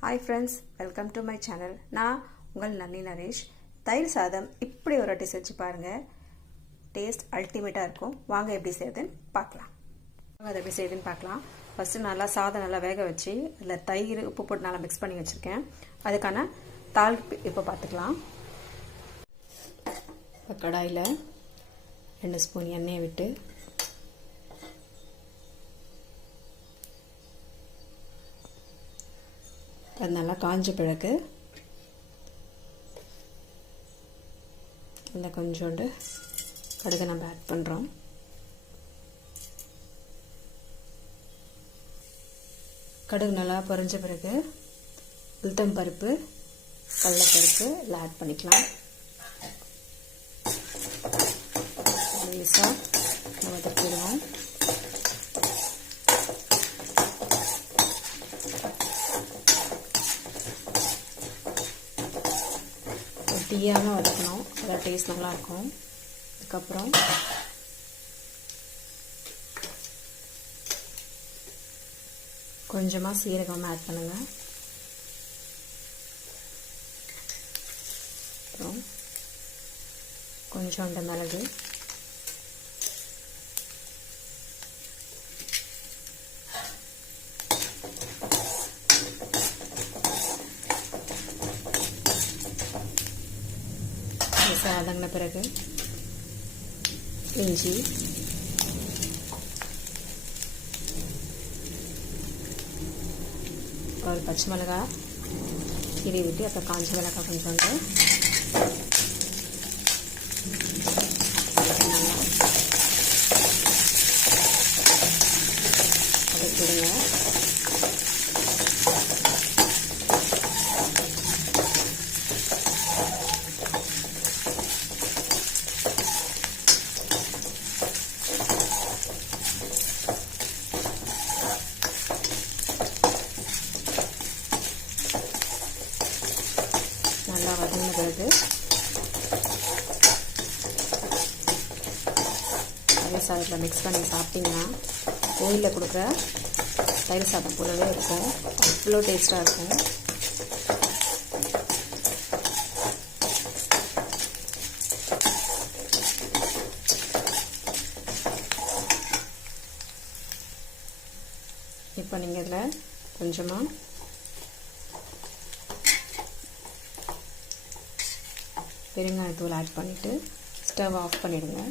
Hi friends, welcome to my channel. நான் உங்கள் நன்னி நரேஷ். தயிர் சாதம் இப்படி ஒரு வாட்டி செஞ்சு பாருங்கள். டேஸ்ட் அல்டிமேட்டாக இருக்கும். வாங்க எப்படி செய்யுதுன்னு பார்க்கலாம். அதை எப்படி செய்யுதுன்னு பார்க்கலாம். ஃபஸ்ட்டு நல்லா சாதம் நல்லா வேக வச்சு அதில் தயிர் உப்பு போட்டு நல்லா மிக்ஸ் பண்ணி வச்சுருக்கேன். அதுக்கான தாளிப்பு இப்போ பார்த்துக்கலாம். இப்போ கடாயில் 2 ஸ்பூன் எண்ணெயை விட்டு அது நல்லா காஞ்ச பிறகு அதில் கொஞ்சோண்டு கடுகு நம்ம ஆட் பண்ணுறோம். கடுகு நல்லா பொரிஞ்ச பிறகு உளுத்தம் பருப்பு, கடலைப்பருப்பு எல்லாம் ஆட் பண்ணிக்கலாம். லேசாக வதக்கிடுவோம். தீயாமல் வதக்கணும், அதில் டேஸ்ட் நல்லாயிருக்கும். அதுக்கப்புறம் கொஞ்சமாக சீரகம் ஆட் பண்ணுங்கள். அப்புறம் கொஞ்சோண்டு மிளகு, வதங்கின பிறகு இஞ்சி, ஒரு பச்சை மிளகாய் கீரி விட்டு அப்புறம் காஞ்ச மிளகாய் கொஞ்சோண்டு வதக்கிடுங்க. நல்லா வதங்கின பிறகு தயிர் சாதத்தில் மிக்ஸ் பண்ணி சாப்பிட்டிங்கன்னா கோயிலில் கொடுக்குற தயிர் சாதம் போலவே இருக்கும். அவ்வளோ டேஸ்ட்டாக இருக்கும். இப்போ நீங்கள் இதில் கொஞ்சமாக பெருங்காயத்தூள் ஆட் பண்ணிவிட்டு ஸ்டவ் ஆஃப் பண்ணிவிடுங்க.